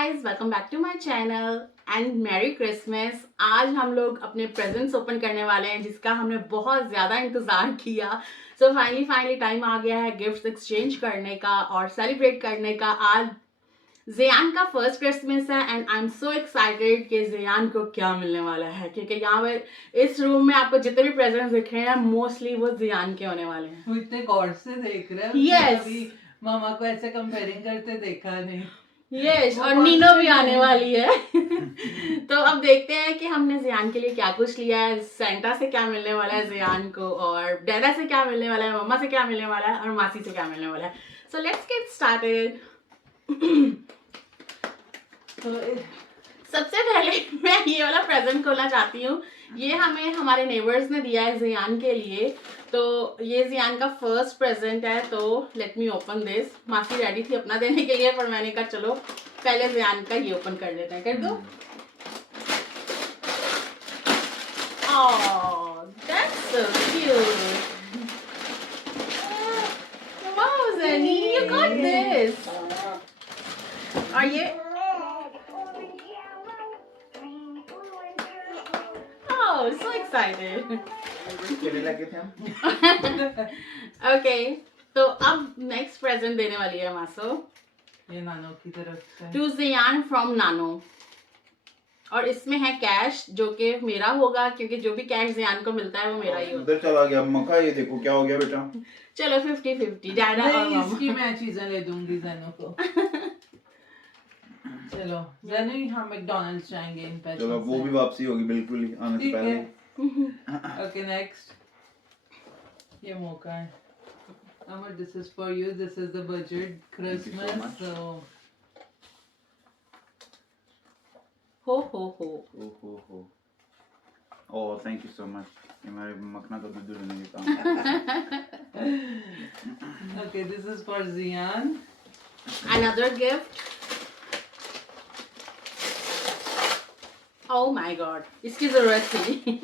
Guys, welcome back to my channel and merry Christmas. आज हम लोग अपने प्रेजेंट्स ओपन करने वाले हैं जिसका हमने बहुत ज़्यादा इंतज़ार किया। सो फाइनली टाइम आ गया है गिफ्ट्स एक्सचेंज करने का और सेलिब्रेट करने का। आज ज़ियान का फर्स्ट क्रिसमस है and I am so excited कि ज़ियान को क्या मिलने वाला है, क्योंकि यहाँ पर इस रूम में आपको जितने भी प्रेजेंट्स दिख रहे हैं मोस्टली वो ज़ियान के होने वाले हैं। वो इतने गौर से देख रहे हैं। Yes. अभी मामा को ऐसे कंपेयरिंग करते देखा नहीं। यस और नीनो भी आने वाली है। तो अब देखते हैं कि हमने ज़ियान के लिए क्या कुछ लिया है। सेंटा से क्या मिलने वाला है ज़ियान को, और डैडा से क्या मिलने वाला है, मम्मा से क्या मिलने वाला है और मासी से क्या मिलने वाला है। So let's get started. सबसे पहले मैं ये वाला प्रेजेंट खोलना चाहती हूँ। ये हमें हमारे नेबर्स ने दिया है ज़ियान के लिए, तो ये ज़ियान का फर्स्ट प्रेजेंट है। तो लेट मी ओपन दिस। मासी रेडी थी अपना देने के लिए, पर मैंने कहा चलो पहले ज़ियान का ये ओपन कर लेते हैं। कर दो। Oh that's so cute. Wow Zani, you got this. और ये oh so excited. ओके तो अब नेक्स्ट प्रेजेंट देने वाली है मासो। ये नानो की तरफ से टू ज़ियान फ्रॉम नानो, और इसमें है कैश जो कि मेरा होगा, क्योंकि जो भी कैश ज़ियान को मिलता है वो मेरा ही होगा। उधर चला गया मक्का। ये देखो क्या हो गया बेटा। चलो 50-50 डैडा और नहीं, मम्मा। इसकी मैं चीजें ले दूंगी जैनो को। चलो जैनो ही हम मैकडॉनल्ड्स जाएंगे इन पैसों चलो वो भी वापसी होगी बिल्कुल ही आने से ठीक पहले। है। Okay next. ये मौका है Amar, this is for you. This is the budget Christmas. So हो oh oh thank you so much. ये मेरे मखना का दूध लेने का काम। Okay this is for Zian. Another gift. Oh my God, इसकी जरूरत थी।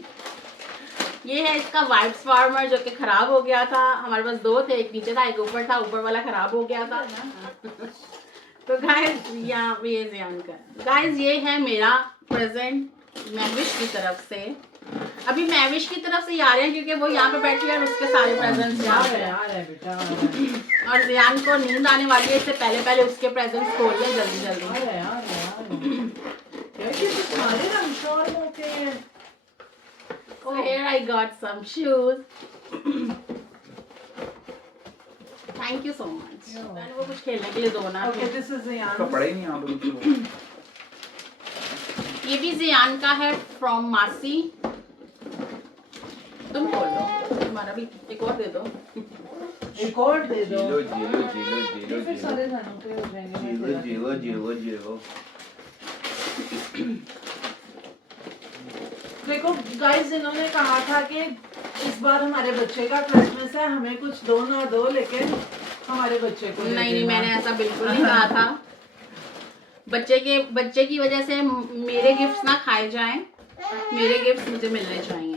ये है इसका वाइप्स फार्मर जो कि खराब हो गया था। हमारे पास दो थे, एक नीचे था एक ऊपर था। ऊपर वाला खराब हो गया था। तो गाइस यहाँ ये ज़ियान का। गाइस ये है मेरा प्रेजेंट मैविश की तरफ से। अभी मैविश की तरफ से ही आ रहे हैं क्योंकि वो यहाँ पे बैठी है और उसके सारे प्रेजेंट्स यहाँ पे है बेटा। और ज़ियान को नींद आने वाली है, इससे पहले उसके प्रेजेंट्स खोल ले जल्दी। सारे रंग शोर होते हैं। So here I got some shoes. Thank you so much. मैंने वो कुछ खेलने के लिए दो ना। Okay this is Zian. कपड़ा ही नहीं यहाँ पे। ये भी ज़ियान का है फ्रॉम मासी। तुम खोल लो, तुम्हारा भी एक और दे दो। एक और दे दो। जीलो फिर सारे जानों पे हो जाएंगे। जीलो। देखो गाइस, इन्होंने कहा था कि इस बार हमारे बच्चे का क्रिसमस है, हमें कुछ दो ना दो, लेकिन हमारे बच्चे को नहीं, मैंने ऐसा बिल्कुल नहीं कहा था। बच्चे की वजह से मेरे गिफ्ट्स ना खाए जाएं। मेरे गिफ्ट्स मुझे मिलने चाहिए।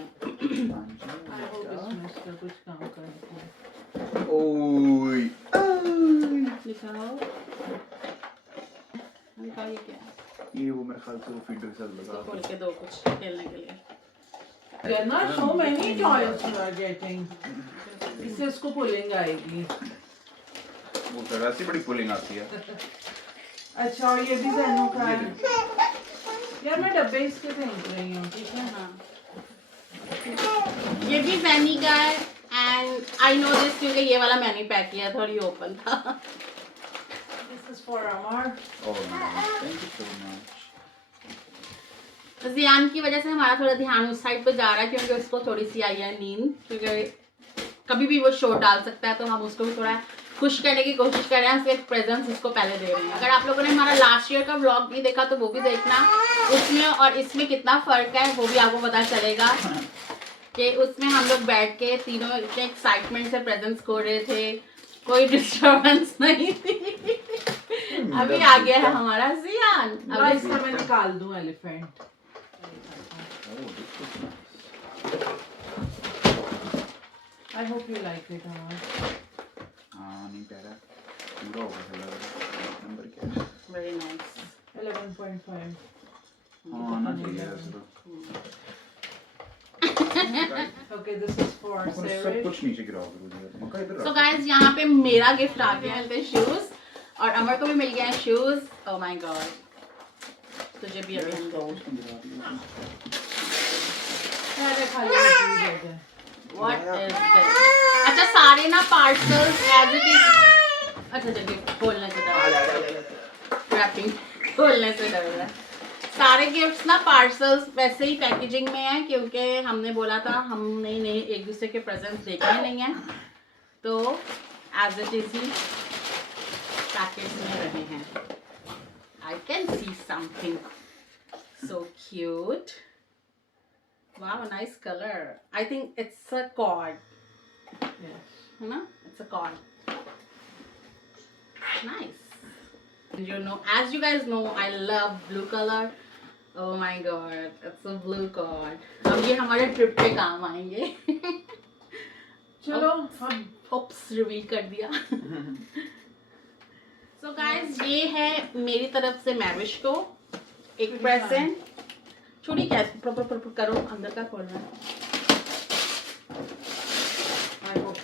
कुछ काम करते हैं। ओए दिखाओ ये क्या है? ये वो मेरे ख्याल से वो फीडर से लगा खोल के दो कुछ खेलने के लिए। There are not so many toys you are getting. इससे उसको पुलिंग आएगी। वो तो ऐसी बड़ी पुलिंग आती है। अच्छा, और ये भी जैनो का है। यार मैं डब्बे इसके फेंक रही हूँ, ठीक है? हाँ, ये भी ज़ैनी का है एंड आई नो दिस क्योंकि ये वाला मैंने पैक किया था और ये ओपन था। This is for Amar. Oh thank you so much. Zian की वजह से हमारा थोड़ा ध्यान उस साइड पे जा रहा है क्योंकि उसको थोड़ी सी आई है नींद, क्योंकि कभी भी वो शोर डाल सकता है। तो हम उसको भी थोड़ा खुश करने की कोशिश कर रहे हैं, उसके प्रेजेंस उसको पहले दे रहे हैं। अगर आप लोगों ने हमारा लास्ट ईयर का व्लॉग भी देखा तो वो भी देखना। उसमें और इसमें कितना फ़र्क है वो भी आपको पता चलेगा कि उसमें हम लोग बैठ के तीनों इतने एक्साइटमेंट से प्रेजेंट्स खोल रहे थे, कोई डिस्टर्बेंस नहीं थी। अभी आ गया है हमारा ज़ियान। अब इसका मैं निकाल दूँ elephant. I hope you like it, Amar. हाँ नहीं प्यारा पूरा होगा नंबर क्या है? Very nice. Hello, 7.5. हाँ आना चाहिए वैसे तो। Okay, this is for सब SayRish. कुछ नीचे गिराओ करो मक्का इधर सो गाइस यहाँ पे मेरा गिफ्ट आ गया है शूज और अमर को भी मिल गया है शूज। ओह माय गॉड, तुझे भी अभी हम अरे खाली चीज है। What is this? अच्छा सारे ना पार्सल्स एज इट इज। अच्छा चलिए खोलने से डर रैपिंग खोलने से डर रहा है। सारे गिफ्ट्स ना पार्सल्स वैसे ही पैकेजिंग में है क्योंकि हमने बोला था हम नहीं एक दूसरे के प्रेजेंट्स देखने नहीं है, तो एज इट इज ही पैकेज में रहे हैं। I can see something so cute. Wow nice colour. I think it's a cord, Yes. है ना? It's a cord. Nice. You know, as you guys know, I love blue color. Oh my god, it's a blue card. अब ये हमारे trip पे काम आएंगे। चलो हम Oops, रिवील कर दिया। So guys, ये है मेरी तरफ से मैविश को एक प्रेजेंट। छोड़ी क्या प्रॉपर करो, अंदर का खोलना है। I hope.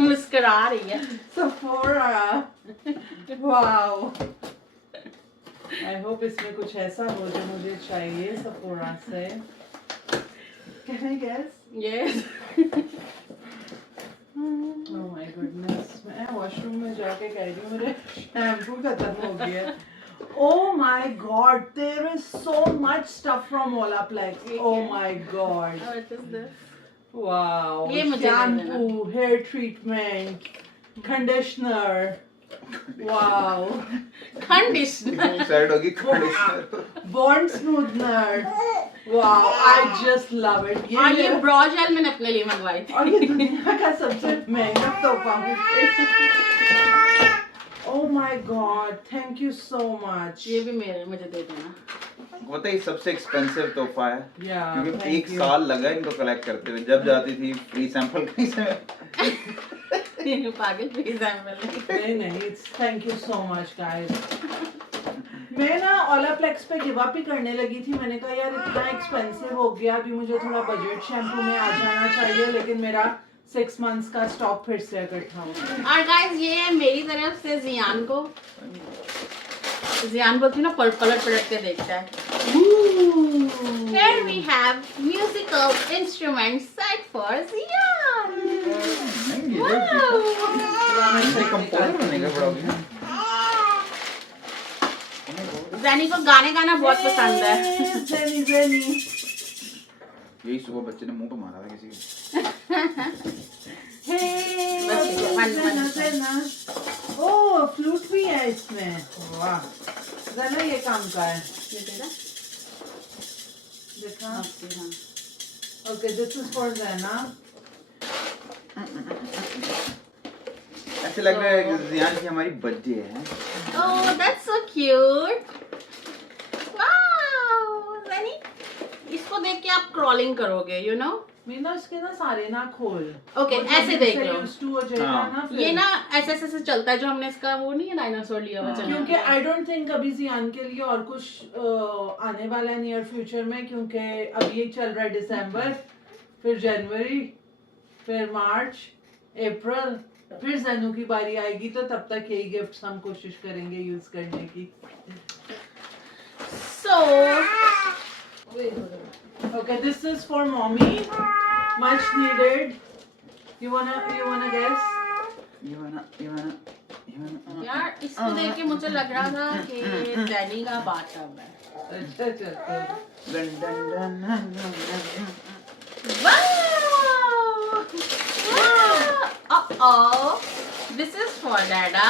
मुस्कुरा रही है। Sephora. Wow. I hope इसमें कुछ ऐसा हो जो मुझे चाहिए Sephora से। Can I guess? Yes. Oh my goodness. मैं वॉशरूम में जाके कह रही हूँ मेरे शैम्पू खत्म हो गया। Oh my god, there is so much stuff from Olaplex. Oh my god. What is this? Wow. ये मुझे नहीं Shampoo, hair treatment, conditioner. Wow. Conditioner. Side होगी conditioner. Bond smoothner. Wow, I just love it. और ये bro jail मैंने अपने लिए मंगवाई थी। और ये दुनिया का सबसे महंगा तोहफा मुझे। Oh my god, thank you so much. ये भी मुझे दे देना। वो तो ये सबसे एक्सपेंसिव तोहफा है Yeah, क्योंकि thank एक you. साल लगा इनको कलेक्ट करते हुए। जब जाती थी फ्री सैंपल कहीं से पागल फ्री सैंपल। नहीं, it's thank you so much guys. मैं ना ओलाप्लेक्स पे गिव अप ही करने लगी थी। मैंने कहा यार इतना एक्सपेंसिव हो गया, अभी मुझे थोड़ा बजट शैम्पू में आ जाना चाहिए, लेकिन मेरा 6 months का स्टॉक फिर से इकट्ठा हो गया। और गाइस ये है मेरी तरफ से जियान को। जियान बोलती ना पलट के देखता है। Here we have musical instruments set for Zian. Composer बनने का बड़ा गया। जैनी को गाने गाना बहुत पसंद है। जेनी यही सुबह बच्चे ने मुंह पे मारा था किसी के। ओह फ्लूट भी है इसमें। वाह ज़ना ये काम का है। ये तेरा? देखा? हाँ। Okay this is for Zana. ऐसे लग रहा है कि जियान की हमारी बर्थडे है। Oh, that's so cute. Wow, Zani. इसको देख के आप क्रॉलिंग करोगे, you know? मीना इसके ना सारे ना खोल। Okay, ऐसे देख लो। Used to हो जाएगा हाँ। ना फिर। ये ना ऐसे चलता है जो हमने इसका वो नहीं है डायनासोर लिया हुआ चला। क्योंकि आई डोंट थिंक अभी जियान के लिए और कुछ आने वाला है नियर फ्यूचर में, क्योंकि अभी ये चल रहा है दिसंबर, फिर जनवरी, फिर मार्च, अप्रैल, फिर ज़नू की बारी आएगी, तो तब तक यही गिफ्ट्स हम कोशिश करेंगे यूज करने की। So, Okay, this is for mommy. Much needed. You wanna guess? यार इसको देख के मुझे लग रहा था कि डैनी का बाथटब है। अच्छा चलते हैं। Uh-oh. This is for Dada.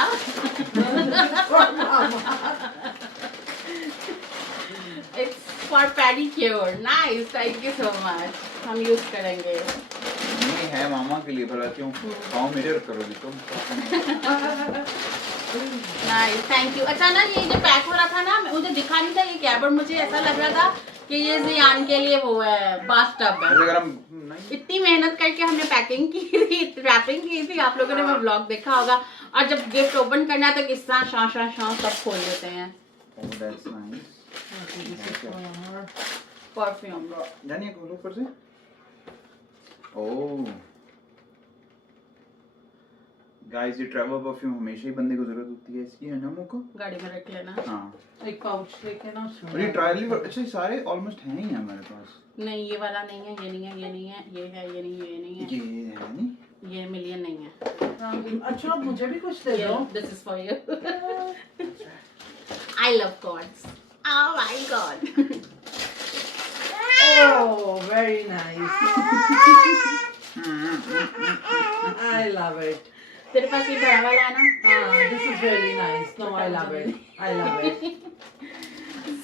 It's for pedicure. Nice. Thank you so much. हम यूज करेंगे। नहीं है मामा के लिए भला क्यों पाँव मेरे करोगी तुम। Nice thank you. अच्छा ना ये जो पैक हो रहा था ना मुझे दिखा नहीं था ये क्या, बट मुझे ऐसा लग रहा था कि ये जियान के लिए वो है बाथटब है। अगर हम नहीं इतनी मेहनत करके हमने पैकिंग की थी, रैपिंग की थी, आप लोगों ने वो ब्लॉग देखा होगा। और जब गिफ्ट ओपन करना है तो किस तरह शां सब खोल लेते हैं। Oh, that's nice. Okay, this is for Amar. Perfume जानिए खोलो ऊपर से। ओह गाइस, ये ट्रैवल परफ्यूम हमेशा ही बंदे को जरूरत होती है इसकी, है ना मुको? गाड़ी में रख लेना। हाँ। एक पाउच लेके ना उसमें। और ये ट्रायल अच्छा सारे ऑलमोस्ट हैं ही हमारे पास। नहीं ये वाला नहीं है, ये नहीं है, ये नहीं है, ये है, ये नहीं है, ये नहीं है, ये है नहीं? ये मिलियन नहीं है। अच्छा अब मुझे भी कुछ दे दो। This is for you. I love cords. Oh my god. Oh, very nice. I love it. तेरे पास ये बड़ा वाला है ना? This is really nice. No, I love it. I love it.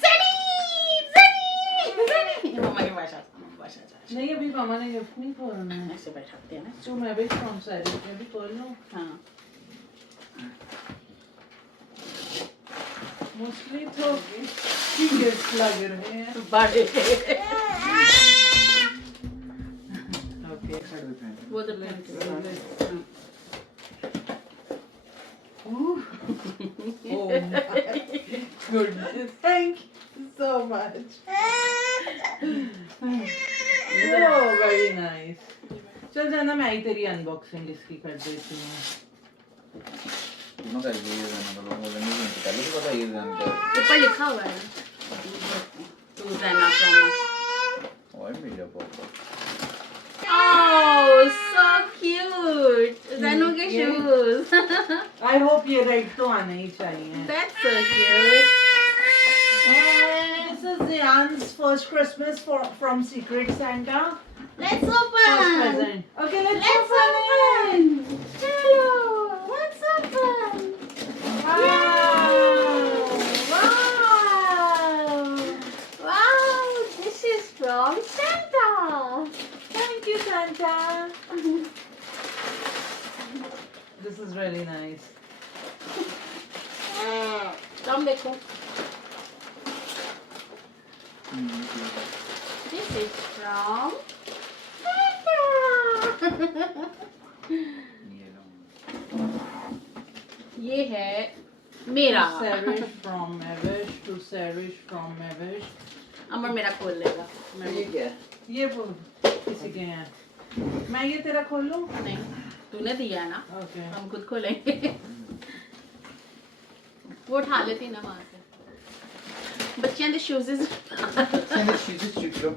ज़नी! मम्मा की भाषा नहीं अभी मामा ने गिफ्ट नहीं खोलना है। ऐसे बैठाते हैं ना। तो मैं भी कौन सा है मैं भी खोल लूँ। हाँ। मोस्टली तो गिफ्ट लग रहे हैं। बड़े। Okay. वो तो प्रिंट है। Oh my goodness. Thank you so much. Oh, very nice. चल जाना मैं ही तेरी अनबॉक्सिंग इसकी कर देती हूँ। दोनों का ये जाना तो लोगों को नहीं पहले तो पता ये जान क्या ऊपर लिखा हुआ है टू ज़ैना फ्रॉम और मेरा पापा Oh, so cute. ज़ैनू के shoes. I hope ये रेड तो आने ही चाहिए। That's so cute. And this is Zian's first Christmas from Secret Santa. Let's First open. present. Okay, let's Let's open it. open. Hello. Let's open. Wow. Wow. Wow. This is from Santa. Thank you, Santa. This is really nice. Come देखो. This is from Santa. ये लो ये है मेरा। SayRish from 𝐒𝐻𝐿 to SayRish from 𝐒𝐻𝐿. अमर मेरा खोल लेगा। मैं ये क्या ये वो किसी के हैं। मैं ये तेरा खोल लूँ? नहीं, तूने दिया है ना, Okay. हम खुद खोलेंगे। वो उठा लेती ना वहाँ से। बच्चियाँ दे shoes Sen de çiziz çıktım.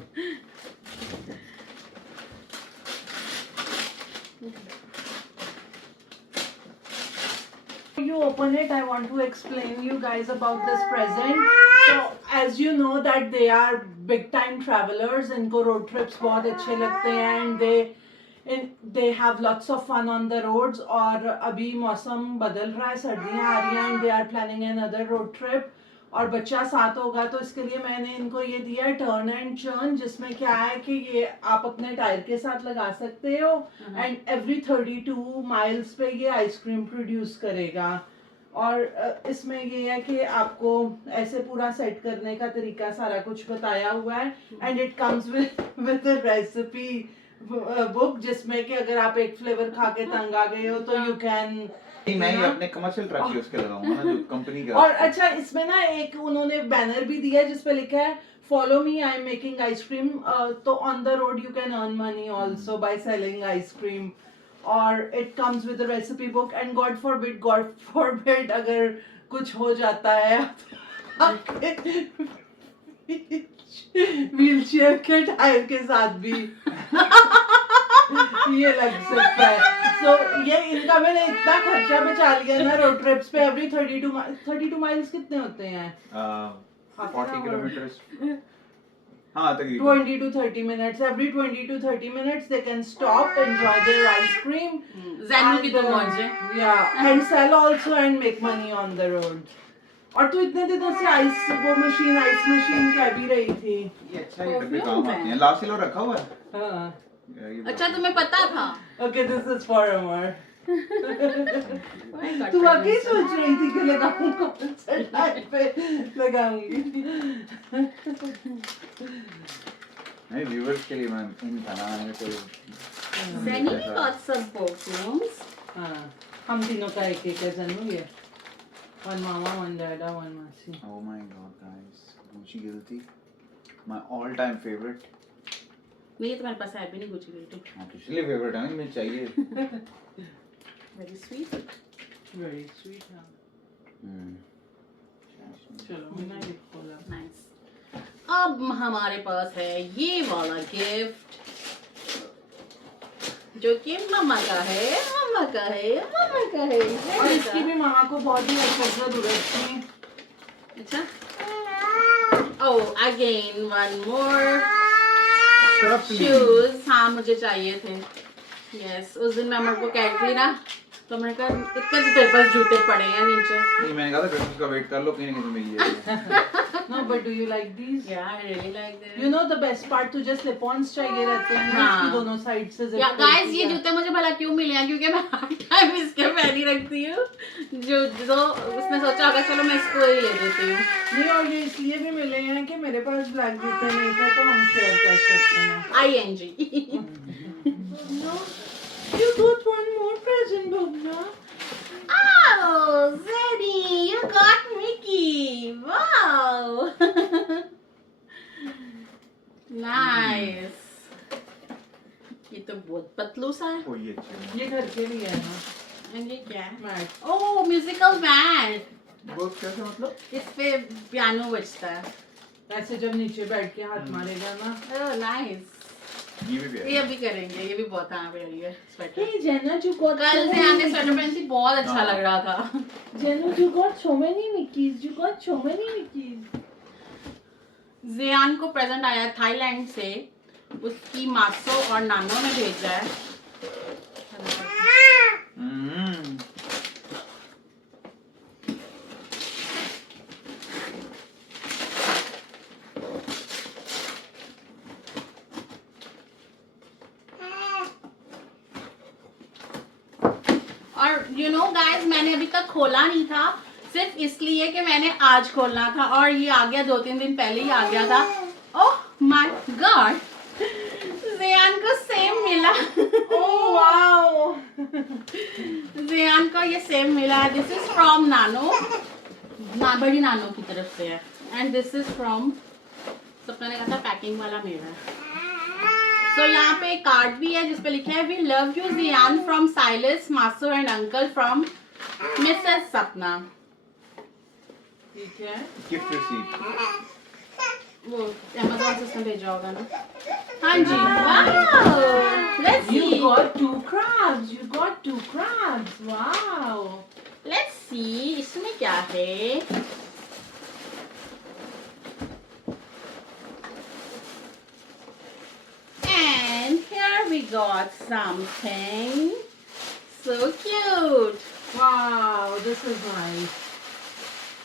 You open it, I want to explain you guys about this present. So as you know that they are big time travelers, इनको road trips बहुत अच्छे लगते हैं and they have lots of fun on the roads. और अभी मौसम बदल रहा है, सर्दियाँ आ रही हैं and they are planning another road trip. और बच्चा साथ होगा तो इसके लिए मैंने इनको ये दिया है टर्न एंड चर्न, जिसमें क्या है कि ये आप अपने टायर के साथ लगा सकते हो एंड एवरी 32 माइल्स पे ये आइसक्रीम प्रोड्यूस करेगा। और इसमें ये है कि आपको ऐसे पूरा सेट करने का तरीका सारा कुछ बताया हुआ है and it comes with a recipe book, जिसमें कि अगर आप एक फ्लेवर खा के तंग आ गए हो तो यू कैन मैं ही अपने कमर्शियल ट्रक यूज कर लगाऊंगा ना, जो कंपनी का। और अच्छा इसमें ना एक उन्होंने बैनर भी दिया है जिसपे लिखा है follow me I am making ice cream, तो on the road you can earn money also by selling ice cream. और it comes with the recipe book and God forbid अगर कुछ हो जाता है व्हीलचेयर के टायर के साथ भी ये लग सकता है। So ये इनका मैंने इतना खर्चा बचा लिया ना रोड ट्रिप्स पे। एवरी 32 माइल्स कितने होते हैं? 40 किलोमीटर। हाँ तकरीबन 20 to 30 minutes. Every 20 to 30 minutes they can stop, enjoy their ice cream. ज़ैनू की तो and, मौज है। Yeah, and sell also and make money on the road. और तू इतने दिनों से आइस मशीन कह भी रही थी। ये अच्छा ही डब्बे काम आते हैं। लास्ट किलो रखा हुआ है। हाँ। अच्छा तुम्हें पता था? Okay, this is for Amar. तू वाकई सोच रही थी कि लगाऊं कौन सा टाइप पे लगाऊंगी? नहीं व्यूअर्स के लिए मैं इन खाना में कोई Zenny got some perfumes. हाँ हम तीनों का एक एक है जन्म ये 1 मामा 1 डैडा 1 मासी Oh my god, guys. Gucci Guilty. My all-time favorite. नहीं तो मेरे पास है भी नहीं गुची गिल्टी. हाँ तो इसलिए favorite है ना मुझे चाहिए. Very sweet. वेरी स्वीट है. चलो मैंने ये खोला. नाइस. अब हमारे पास है ये वाला गिफ्ट जो कि मम्मा का है, मम्मा का है, मम्मा का है. और इसकी भी मामा को बहुत ही अच्छी जरूरत थी. अच्छा. Oh, again one more shoes. हाँ मुझे चाहिए थे. Yes, उस दिन मैं अमर को कह रही थी ना, तो मैंने कहा इतने तो तेरे पास जूते पड़े हैं नीचे. नहीं मैंने कहा था क्रिसमस का वेट कर लो कहीं ना कहीं मिल जाएगा. No, but do you like these? Yeah, I really like them. You know the best part तुझे slip-ons चाहिए रहते हैं ना इसकी दोनों साइड से zip Yeah, खुलती guys ये है. जूते मुझे भला क्यों मिले हैं क्योंकि मैं हर टाइम इसके पहन ही रखती हूँ. जो उसने सोचा होगा चलो मैं इसको ही ले देती हूँ. नहीं और ये इसलिए भी मिले हैं कि मेरे पास ब्लैक जूते नहीं थे तो हम शेयर कर सकते हैं. ING. No, you got one more present, Bhavna. Oh, Zeddy, you got Mickey. Wow. Nice. ये तो बहुत पतलू सा है. ओ ये अच्छा. ये घर के लिए है ना. And ये क्या है? मैट. Oh, musical mat. बहुत कैसे मतलब? इस पे पियानो बजता है. ऐसे जब नीचे बैठ के हाथ मारेगा ना. Oh, nice. ये भी ये है. अभी करेंगे. ये भी बहुत हाँ प्यारी है sweater. Hey Jenna, you got कल से आने स्वेटर पहनी थी बहुत अच्छा लग रहा था. Jenna, you got so many Mickeys. You got so many Mickeys. जियान को प्रेजेंट आया है थाईलैंड से. उसकी मासो और नानो ने भेजा है. और यू नो गाइस मैंने अभी तक खोला नहीं था सिर्फ इसलिए कि मैंने आज खोलना था और ये आ गया 2-3 दिन पहले ही आ गया था. ओह माय गॉड. जियान को सेम मिला. Oh wow. जियान को ये सेम मिला है. दिस इज फ्रॉम नानो. बड़ी नानो की तरफ से है. एंड दिस इज फ्रॉम सपना ने कहा था पैकिंग वाला मेरा है. तो यहाँ पे एक कार्ड भी है जिसपे लिखा है we love you Zian from साइलिस मासो एंड अंकल फ्रॉम मिसेस सपना. ठीक है. Gift receive. वो अमेज़न से उसने भेजा होगा ना. हाँ जी. Wow. Let's You see. got 2 crabs. You got 2 crabs. Wow. Let's see इसमें क्या है. And here we got something so cute. Wow, this is nice.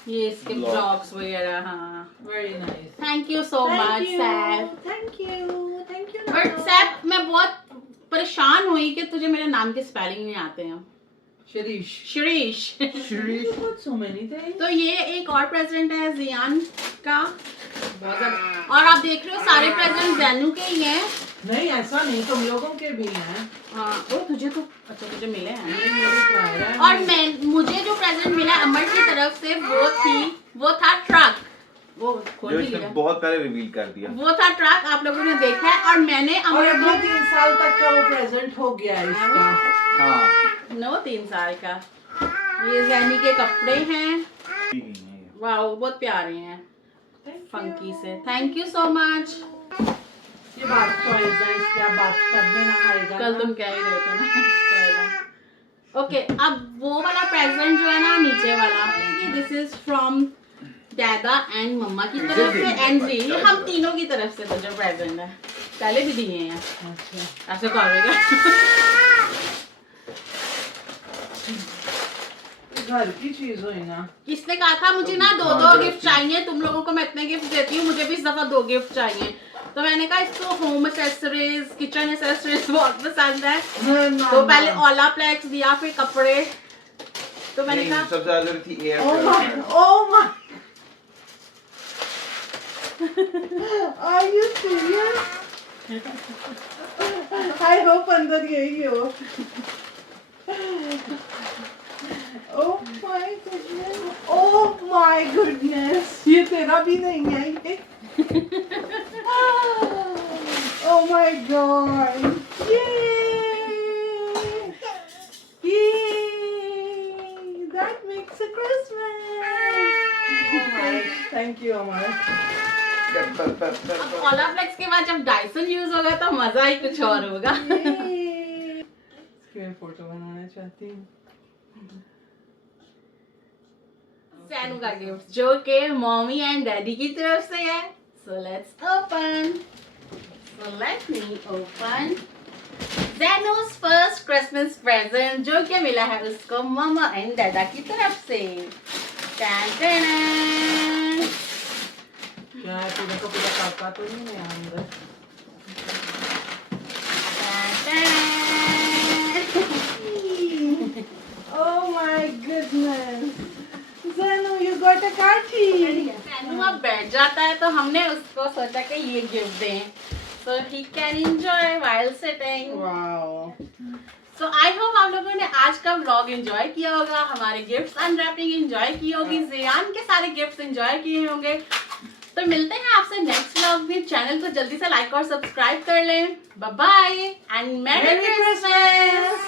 ये इसके Blocks. ब्लॉक्स वगैरह. हाँ. Very nice. Thank you so much Saif. Thank you. Thank you. But Saif मैं बहुत परेशान हुई कि तुझे मेरे नाम के स्पेलिंग नहीं आते हैं. Shirish. Shirish. You got so many things. तो ये एक और प्रेजेंट है जियान का. बहुत ज्यादा. और आप देख रहे हो सारे प्रेजेंट जैनू के ही हैं. नहीं ऐसा नहीं तुम लोगों के भी हैं. हाँ. ओ तुझे तो अच्छा तुझे मिले हैं. नहीं मेरे क्या है. और मैं मुझे जो प्रेजेंट मिला अमर की तरफ से वो था ट्रक. वो खोल जो भी इसने लिया. बहुत पहले रिवील कर दिया. वो था ट्रक. आप लोगों ने देखा है. और मैंने और अमर अगले को 3 साल तक का वो प्रेजेंट हो गया है इसका. हाँ. 3 साल का. ये जैनी के कपड़े हैं. ठीक है ये. वाओ बहुत प्यारे हैं. फंकी से. Thank you so much. ये बात टॉयज है इसके. आप बात में नहाएगा. कल तुम कह ही रहे थे ना. ओके अब वो वाला प्रेजेंट जो है ना नीचे वाला दिस इज फ्रॉम डैडा एंड मम्मा की तरफ से एंड जी. हम तीनों की तरफ से तो जो प्रेजेंट है पहले भी दिए हैं. अच्छा. ऐसे करेगा. घर की चीज हुई ना. किसने कहा था मुझे ना 2 गिफ्ट चाहिए. तुम लोगों को मैं इतने गिफ्ट देती हूँ मुझे भी इस दफा 2 गिफ्ट चाहिए. तो मैंने कहा इसको होम एक्सेसरीज किचन एक्सेसरीज बहुत पसंद है. तो पहले ओलाप्लेक्स दिया फिर कपड़े. तो मैंने कहा सबसे ज्यादा जरूरत थी air. Oh my. Are you serious? I hope अंदर यही हो. my goodness. Oh my goodness. ये तेरा भी नहीं है ये. Oh my god. Yay! Yay! That makes a Christmas. Oh my, thank you Amar. अब ओलाफ्लेक्स के बाद जब डाइसन यूज होगा तो मजा ही कुछ और होगा. इसकी मैं फोटो बनाना चाहती हूँ. सैनू का गिफ्ट जो कि मम्मी एंड डैडी की तरफ से है. So let's open. So let me open Zainu's first Christmas present जो कि मिला है उसको मम्मा एंड डैडा की तरफ से. Tan tan. क्या है तेरे को पूरा काका तो नहीं है अंदर. Oh my goodness. Zanu, you got a party. Sainu अब बैठ जाता है तो हमने उसको सोचा कि ये गिफ्ट दें so he can enjoy while sitting. Wow. So I hope आप लोगों ने आज का व्लॉग एंजॉय किया होगा. हमारे गिफ्ट्स अनरैपिंग एंजॉय की होगी. ज़ियान के सारे गिफ्ट्स एंजॉय किए होंगे. तो मिलते हैं आपसे नेक्स्ट व्लॉग में. चैनल को जल्दी से लाइक और सब्सक्राइब कर लें. Bye bye and merry Christmas.